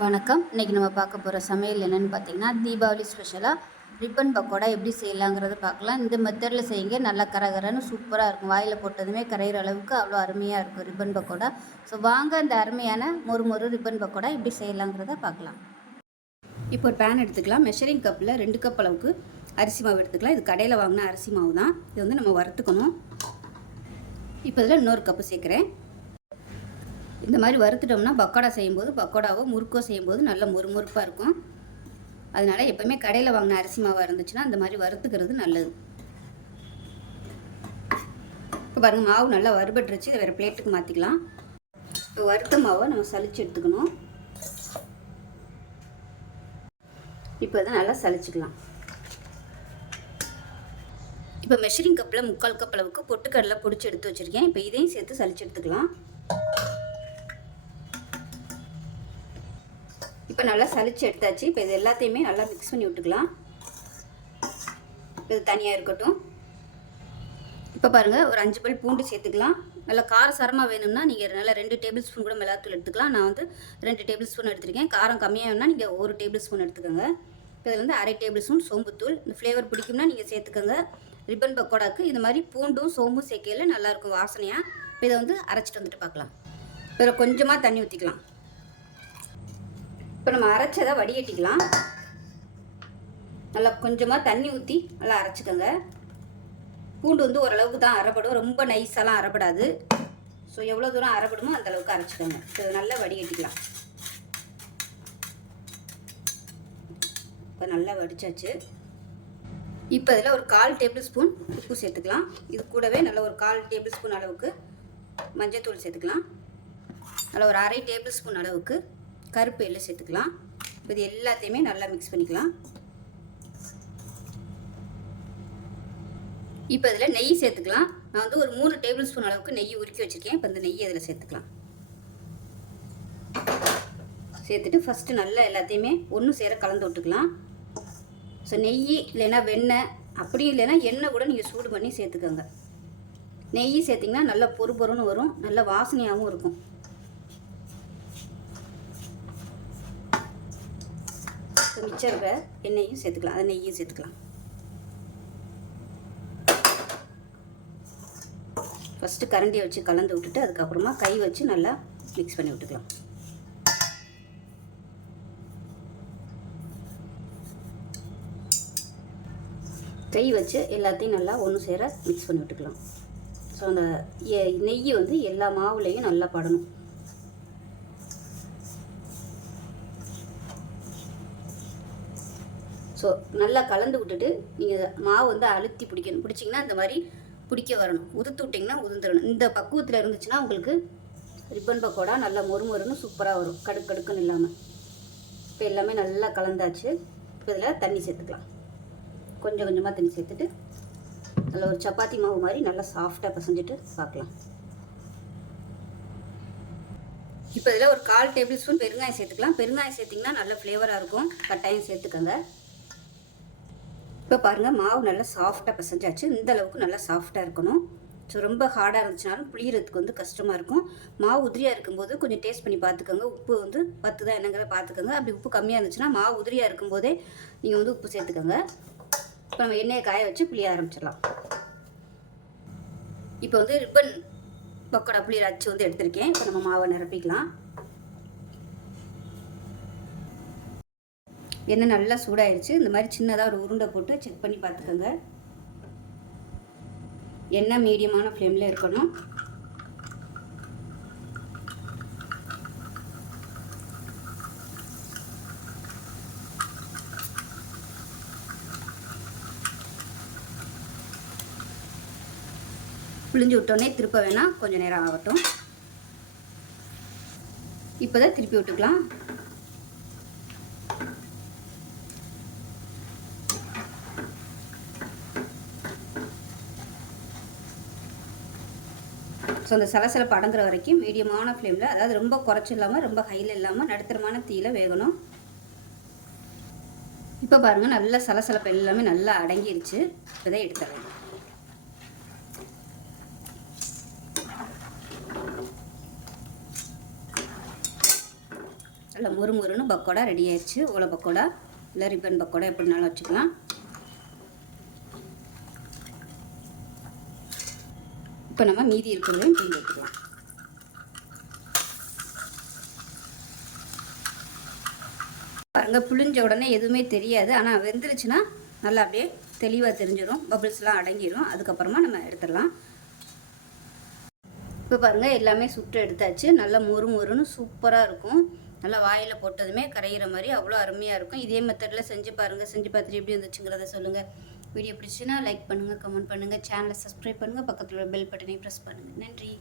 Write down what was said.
வணக்கம். இன்றைக்கி நம்ம பார்க்க போகிற சமையல் என்னென்னு பார்த்தீங்கன்னா தீபாவளி ஸ்பெஷலாக ரிப்பன் பக்கோடா எப்படி செய்யலாங்கிறத பார்க்கலாம். இந்த மெத்தடில் செய்யுங்க. நல்லா கரகரன்னு சூப்பராக இருக்கும். வாயில் போட்டதுமே கரையிற அளவுக்கு அவ்வளோ அருமையாக இருக்கும் ரிப்பன் பக்கோடா. ஸோ வாங்க இந்த அருமையான மொறு மொறு ரிப்பன் பக்கோடா எப்படி செய்யலாங்கிறத பார்க்கலாம். இப்போ ஒரு பேன் எடுத்துக்கலாம். மெஷரிங் கப்பில் ரெண்டு கப் அளவுக்கு அரிசி மாவு எடுத்துக்கலாம். இது கடையில் வாங்கின அரிசி மாவு தான் இது வந்து நம்ம வறுத்துக்கணும். இப்போ இதில் இன்னொரு கப்பு சேர்க்குறேன். இந்த மாதிரி வறுத்துட்டோம்னா பக்கோடா செய்யும்போது பக்கோடாவோ முறுக்கோ செய்யும்போது நல்ல முறுமுறுப்பாக இருக்கும். அதனால் எப்போவுமே கடையில் வாங்கின அரிசி மாவாக இருந்துச்சுன்னா அந்த மாதிரி வறுத்துக்கிறது நல்லது. இப்போ பாருங்கள் மாவு நல்லா வறுபட்டுருச்சு. இதை வேறு பிளேட்டுக்கு மாற்றிக்கலாம் இப்போ வறுத்த மாவை நம்ம சளிச்சு எடுத்துக்கணும். இப்போ இதை நல்லா சளிச்சுக்கலாம். இப்போ மெஷரிங் கப்பில் முக்கால் கப் அளவுக்கு பொட்டுக்கடலை பிடிச்சி எடுத்து வச்சுருக்கேன். இப்போ இதையும் சேர்த்து சலிச்சு எடுத்துக்கலாம். இப்போ நல்லா சளிச்சு எடுத்தாச்சு. இப்போ இது எல்லாத்தையுமே நல்லா மிக்ஸ் பண்ணி விட்டுக்கலாம். இது தனியாக இருக்கட்டும். இப்போ பாருங்கள் ஒரு அஞ்சு பல் பூண்டு சேர்த்துக்கலாம். நல்லா காரசாரமாக வேணும்னா நீங்கள் நல்லா ரெண்டு டேபிள் ஸ்பூன் கூட மிளகாத்தூள் எடுத்துக்கலாம். நான் வந்து ரெண்டு டேபிள் ஸ்பூன் எடுத்திருக்கேன். காரம் கம்மியாக வேணும்னா நீங்கள் ஒரு டேபிள் ஸ்பூன் எடுத்துக்கோங்க. இப்போ இதில் வந்து அரை டேபிள் ஸ்பூன் சோம்புத்தூள். இந்த ஃப்ளேவர் பிடிக்கும்னா நீங்கள் சேர்த்துக்கோங்க. ரிப்பன் பக்கோடாக்கு இந்த மாதிரி பூண்டும் சோம்பும் சேர்க்கையில் நல்லாயிருக்கும் வாசனையாக இப்போ இதை வந்து அரைச்சிட்டு வந்துட்டு பார்க்கலாம். இதில் கொஞ்சமாக தண்ணி ஊற்றிக்கலாம் இப்போ நம்ம அரைச்சதை வடிகட்டிக்கலாம். நல்லா கொஞ்சமாக தண்ணி ஊற்றி நல்லா அரைச்சிக்கோங்க. பூண்டு வந்து ஓரளவுக்கு தான் அரைப்படும். ரொம்ப நைஸாலாம் அரைப்படாது. ஸோ எவ்வளோ தூரம் அரைப்படுமோ அந்த அளவுக்கு அரைச்சிக்கோங்க. ஸோ நல்லா வடிகட்டிக்கலாம். இப்போ நல்லா வடிச்சாச்சு. இப்போ இதில் ஒரு கால் டேபிள் ஸ்பூன் உப்பு சேர்த்துக்கலாம். இது கூடவே நல்ல ஒரு கால் டேபிள் ஸ்பூன் அளவுக்கு மஞ்சத்தூள் சேர்த்துக்கலாம். நல்ல ஒரு அரை டேபிள் ஸ்பூன் அளவுக்கு கருப்பு எள்ளு சேர்த்துக்கலாம். இப்போ இது எல்லாத்தையுமே நல்லா மிக்ஸ் பண்ணிக்கலாம். இப்போ இதில் நெய் சேர்த்துக்கலாம். நான் வந்து ஒரு மூணு டேபிள் ஸ்பூன் அளவுக்கு நெய் உருக்கி வச்சுருக்கேன். இப்போ இந்த நெய் அதில் சேர்த்துக்கலாம். சேர்த்துட்டு ஃபஸ்ட்டு நல்லா எல்லாத்தையுமே ஒன்று சேர கலந்து விட்டுக்கலாம். ஸோ நெய் இல்லைன்னா வெண்ணெய் அப்படி இல்லைன்னா எண்ணெய் கூட நீங்கள் சூடு பண்ணி சேர்த்துக்கோங்க. நெய் சேர்த்திங்கன்னா நல்லா பொறு பொறுன்னு வரும். நல்ல வாசனையாகவும் இருக்கும். மிச்சம் இருக்கிற எண்ணெயும் சேர்த்துக்கலாம். அதை நெய்யும் சேர்த்துக்கலாம். ஃபஸ்ட்டு கரண்டியை வச்சு கலந்து விட்டுட்டு அதுக்கப்புறமா கை வச்சு நல்லா மிக்ஸ் பண்ணி விட்டுக்கலாம். கை வச்சு எல்லாத்தையும் நல்லா ஒன்று சேர மிக்ஸ் பண்ணி விட்டுக்கலாம். ஸோ அந்த நெய் வந்து எல்லா மாவுலேயும் நல்லா படணும். ஸோ நல்லா கலந்து விட்டுட்டு நீங்கள் மாவு வந்து அழுத்தி பிடிக்கணும். பிடிச்சிங்கன்னா இந்த மாதிரி பிடிக்க வரணும். உதுத்து விட்டிங்கன்னா உதுந்துடணும் இந்த பக்குவத்தில் இருந்துச்சுன்னா உங்களுக்கு ரிப்பன் பக்கோடா நல்லா மொறு மொறுன்னு சூப்பராக வரும். கடுக்கு கடுக்குன்னு இல்லாமல் இப்போ எல்லாமே நல்லா கலந்தாச்சு. இப்போ இதில் தண்ணி சேர்த்துக்கலாம். கொஞ்சம் கொஞ்சமாக தண்ணி சேர்த்துட்டு நல்லா ஒரு சப்பாத்தி மாவு மாதிரி நல்லா சாஃப்டாக பசஞ்சிட்டு பார்க்கலாம் இப்போ இதில் ஒரு கால் டேபிள் ஸ்பூன் பெருங்காயம் சேர்த்துக்கலாம். பெருங்காயம் சேர்த்திங்கன்னா நல்ல ஃப்ளேவராக இருக்கும். கட்டாயம் சேர்த்துக்கோங்க. இப்போ பாருங்கள் மாவு நல்லா சாஃப்டாக பசஞ்சாச்சு. இந்த அளவுக்கு நல்லா சாஃப்டாக இருக்கணும். ஸோ ரொம்ப ஹார்டாக இருந்துச்சுனாலும் புளியறதுக்கு வந்து கஷ்டமாக இருக்கும். மாவு உதிரியாக இருக்கும்போது கொஞ்சம் டேஸ்ட் பண்ணி பார்த்துக்கோங்க. உப்பு வந்து பத்து தான் என்னங்கிற பார்த்துக்கோங்க. அப்படி உப்பு கம்மியாக இருந்துச்சுன்னா மாவு உதிரியாக இருக்கும்போதே நீங்கள் வந்து உப்பு சேர்த்துக்கோங்க. இப்போ நம்ம எண்ணெயை காய வச்சு புளிய ஆரம்பிச்சிடலாம். இப்போ வந்து ரிப்பன் பக்கோடா புளியர் அச்சு வந்து எடுத்திருக்கேன். இப்போ நம்ம மாவை நிரப்பிக்கலாம். எண்ணெய் நல்லா சூடாயிருச்சு. இந்த மாதிரி சின்னதாக ஒரு உருண்டை போட்டு செக் பண்ணி பார்த்துக்கோங்க. எண்ணெய் மீடியமான ஃப்ளேமில் இருக்கணும். புளிஞ்சு விட்டோன்னே திருப்ப வேணால் கொஞ்சம் நேரம் ஆகட்டும். இப்போ தான் திருப்பி விட்டுக்கலாம். ஸோ அந்த சலசலப்பு அடங்குற வரைக்கும் மீடியமான ஃப்ளேமில் அதாவது ரொம்ப குறைச்சி இல்லாமல் ரொம்ப ஹையில் இல்லாமல் நடுத்தரமான தீயில் வேகணும். இப்போ பாருங்கள் நல்லா சலசலப்பு எல்லாமே நல்லா அடங்கிருச்சு. இதை எடுத்துடலாம் நல்லா முறுமுறுன்னு பக்கோடா ரெடி ஆயிடுச்சு ஓலை பக்கோடா இல்லை ரிப்பன் பக்கோடா எப்படினாலும் வச்சுக்கலாம். இப்போ நம்ம மீதி இருக்கிறதையும் தூங்கி எடுத்துக்கலாம். பாருங்க புளிஞ்ச உடனே எதுவுமே தெரியாது. ஆனால் வெந்துருச்சுன்னா நல்லா அப்படியே தெளிவாக தெரிஞ்சிடும் பபிள்ஸ்லாம் அடங்கிடும் அதுக்கப்புறமா நம்ம எடுத்துடலாம். இப்போ பாருங்கள் எல்லாமே சுட்டு எடுத்தாச்சு. நல்லா மொறு மொறுன்னு சூப்பராக இருக்கும். நல்லா வாயில் போட்டதுமே கரையிற மாதிரி அவ்வளோ அருமையாக இருக்கும். இதே மெத்தடில் செஞ்சு பாருங்கள் செஞ்சு பார்த்துட்டு எப்படி வந்துச்சுங்கிறத சொல்லுங்கள் வீடியோ பிடிச்சுன்னா லைக் பண்ணுங்கள் கமெண்ட் பண்ணுங்கள் சேனலை சப்ஸ்கிரைப் பண்ணுங்கள் பக்கத்தில் உள்ள பெல் பட்டனை ப்ரெஸ் பண்ணுங்கள் நன்றி.